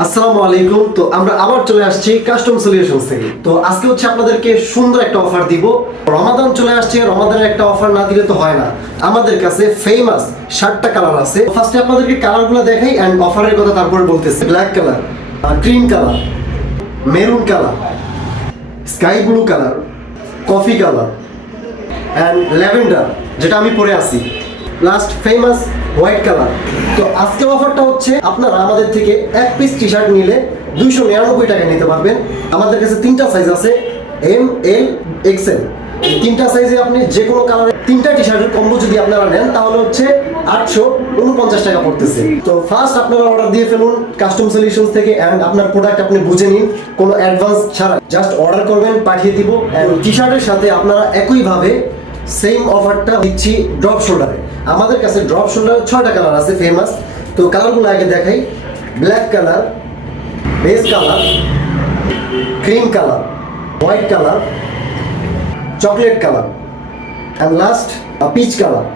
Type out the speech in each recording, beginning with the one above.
আসসালামু আলাইকুম। তো আমরা আবার চলে আসছি কাস্টম সলিউশনস থেকে। তো আজকে হচ্ছে আপনাদেরকে সুন্দর একটা অফার দিব। রমাদান চলে আসছে, রমাদানের একটা অফার না দিলে তো হয় না। আমাদের কাছে ফেমাস 60টা কালার আছে। ফার্স্টে আপনাদেরকে কালারগুলো দেখাই এন্ড অফারের কথা তারপরে বলতেছি। Black colour, cream colour, maroon colour, sky blue colour, coffee colour and lavender, যেটা আমি পরে আছি। Last famous white colour. তো আজকের অফারটা হচ্ছে আপনারা আমাদের থেকে এক পিস টি শার্ট নিলে 299 টাকা নিতে পারবেন। আমাদের কাছে তিনটা সাইজ আছে, এম, এল, এক্সেল। এই তিনটা সাইজে আপনি যে কোনো কালারের তিনটা টি শার্টের কম্বো যদি আপনারা নেন তাহলে হচ্ছে 849 টাকা পড়তেছে। তো ফার্স্ট আপনারা অর্ডার দিয়ে ফেলুন কাস্টম সলিউশনস থেকে এন্ড আপনার প্রোডাক্ট আপনি বুঝে নিন, কোনো অ্যাডভান্স ছাড়া জাস্ট অর্ডার করবেন, পাঠিয়ে দিব। এন্ড টি শার্টের সাথে আপনারা একইভাবে সেম অফারটা দিচ্ছি ড্রপ শোল্ডারে। আমাদের কাছে ড্রপ শোল্ডারে 6টা কালার আছে ফেমাস। তো কালারগুলো আগে দেখাই। Black colour, base colour, cream colour, white colour, chocolate colour and last peach colour.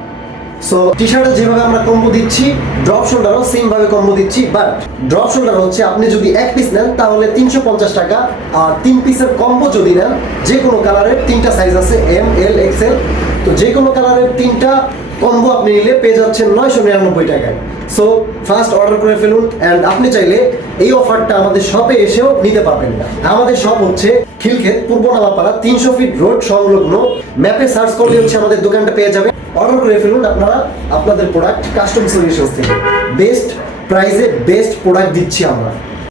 So T শার্টে যেভাবে আমরা কম্বো দিচ্ছি, ড্রপ শোল্ডারও সেম ভাবে কম্বো দিচ্ছি। বাট ড্রপ শোল্ডার হচ্ছে আপনি যদি এক পিস নেন তাহলে 350 টাকা, আর 3 পিসের কম্বো যদি নেন যে কোনো কালারের তিনটা সাইজ আছে, এম, এল, এক্সেল। তো যে কোনো কালারের তিনটা কম্বো আপনি নিলে পেয়ে যাচ্ছেন 999 টাকায়। সো ফার্স্ট অর্ডার করে ফেলুন অ্যান্ড আপনি চাইলে এই অফারটা আমাদের শপে এসেও নিতে পারবেন। আমাদের শপ হচ্ছে খিলক্ষেত, পূর্ব নামাপাড়া, 300 ফিট রোড সংলগ্ন। ম্যাপে সার্চ করলে হচ্ছে আমাদের দোকানটা পেয়ে যাবে। অর্ডার করে ফেলুন আপনারা আপনাদের প্রোডাক্ট কাস্টম সলিউশনস থেকে। বেস্ট প্রাইসে বেস্ট প্রোডাক্ট দিচ্ছি আমরা।